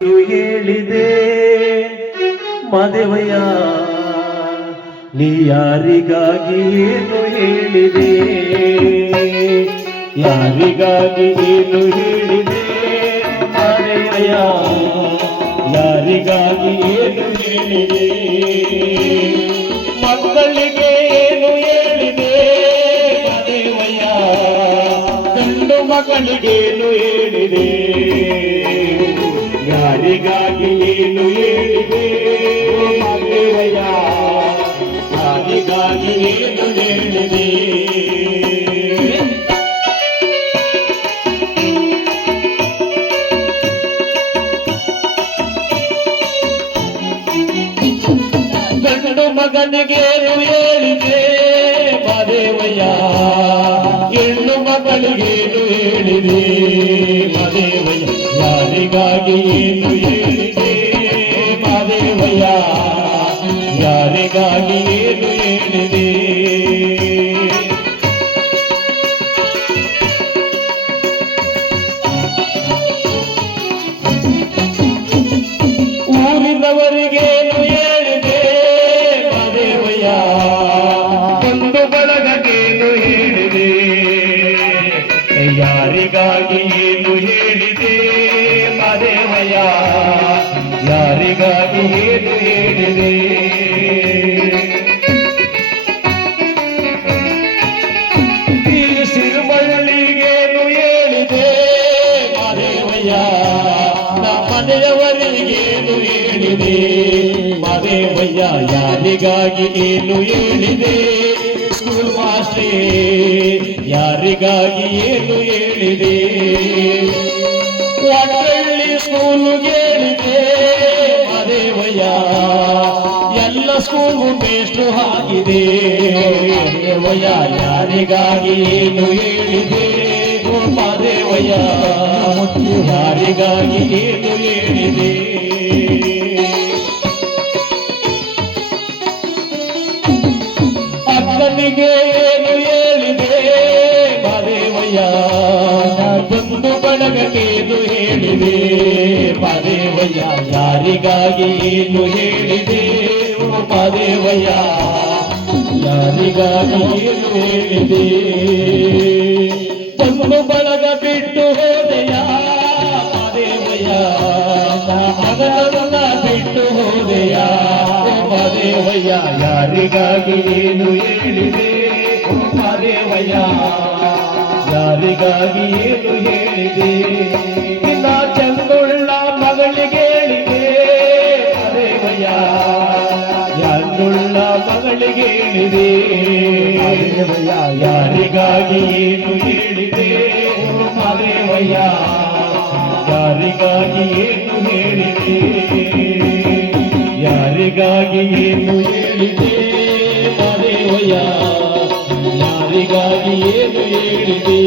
ಹೇಳಿದೆ ಮಾದೇವಯ್ಯ, ನೀ ಯಾರಿಗಾಗಿ ಏನು ಹೇಳಿದೆ? ಯಾರಿಗಾಗಿ ಏನು ಹೇಳಿದೆ ಮಾದೇವಯ್ಯ? ಯಾರಿಗಾಗಿ ಏನು ಹೇಳಿದೆ? ಮಕ್ಕಳಿಗೆ ಏನು ಹೇಳಿದೆ ಮಾದೇವಯ್ಯ? ಗಂಡು ಮಕ್ಕಳಿಗೇನು ಹೇಳಿದೆ? ಯಾರಿಗಾಗಿ ಏನು ಹೇಳಿದೆ ಮಾದೇವಯ್ಯ? ಯಾರಿಗಾಗಿ ಏನು ಹೇಳಿದೆ? ಗಂಡು ಮಗನಿಗೇನು ಹೇಳಿದೆ ಮಾದೇವಯ್ಯ? ಹೆಣ್ಣು ಮಕ್ಕಳಿಗೇನು ಹೇಳಿದೆ ಮಾದೇವಯ್ಯ? ಯಾರಿಗಾಗಿ ಏನು ಹೇಳಿದೆ ಮಾದೇವಯ್ಯ? ಯಾರಿಗಾಗಿ ಏನು ಹೇಳಿದೆ? ಊರಿನವರಿಗೇನು ಹೇಳಿದೆ ಮಾದೇವಯ್ಯ? ಒಂದು ಬಳಗಕ್ಕೇನು ಹೇಳಿದೆ? ಯಾರಿಗಾಗಿ ಏನು ಹೇಳಿದೆ ಮಾದೇವಯ್ಯ? ಯಾರಿಗಾಗಿ ಏನು ಹೇಳಿದೆ? ಈ ಸಿರುಮಳ್ಳಿಗೇನು ಹೇಳಿದೆ ಮಾದೇವಯ್ಯ? ಮನೆಯವರಿಗೇನು ಹೇಳಿದೆ ಮಾದೇವಯ್ಯ? ಯಾರಿಗಾಗಿ ಏನು ಹೇಳಿದೆ? ಸ್ಕೂಲ್ ಮಾಸ್ಟೇ ಯಾರಿಗಾಗಿ ಏನು ಹೇಳಿದೆ? ಒಟ್ಟಳ್ಳಿ ಸ್ಕೂಲು ಹೇಳಿದೆ ಮಾದೇವಯ್ಯ? ಎಲ್ಲ ಸ್ಕೂಲು ಮೇಷ್ಟ್ರು ಆಗಿದೆ ಮಾದೇವಯ್ಯ? ಯಾರಿಗಾಗಿ ಏನು ಹೇಳಿದೆ ಮಾದೇವಯ್ಯ? ಯಾರಿಗಾಗಿ ಏನು ಹೇಳಿದೆ? ಅಕ್ಕನಿಗೆ ಏನು ಹೇಳಿದೆ ಮಾದೇವಯ್ಯ? ಒಂದು ಬಳಗಕ್ಕೇನು ಹೇಳಿದೆ ಮಾದೇವಯ್ಯ? ಯಾರಿಗಾಗಿ ಏನು ಹೇಳಿದೆ ಮಾದೇವಯ್ಯ? ಯಾರಿಗಾಗಿ ಏನು ಹೇಳಿದೆ? ಒಂದು ಬಳಗ ಬಿಟ್ಟು ಹೋದೆಯ ಮಾದೇವಯ್ಯ? ಮಗನನ್ನ ಬಿಟ್ಟು ಹೋದೆಯ ಮಾದೇವಯ್ಯ? ಯಾರಿಗಾಗಿ ಏನು ಹೇಳಿದೆ ಮಾದೇವಯ್ಯ? ಯಾರಿಗಾಗಿ ಏನು ಹೇಳಿದೆ? ನಿನ್ನ ಚಂದುಳ್ಳ ಮಗಳಿಗೆ ಹೇಳಿದೆ ಮಾದೇವಯ್ಯ? ಚಂದುಳ್ಳ ಮಗಳಿಗೆ ಹೇಳಿದೆ ಮಾದೇವಯ್ಯ? ಯಾರಿಗಾಗಿ ಏನು ಹೇಳಿದೆ ಮಾದೇವಯ್ಯ? ಯಾರಿಗಾಗಿ ಏನು ಹೇಳಿದೆ? ಯಾರಿಗಾಗಿ ಏನು ಹೇಳಿದೆ ಮಾದೇವಯ್ಯ? ಯಾರಿಗಾಗಿ ಏನು ಹೇಳಿದೆ?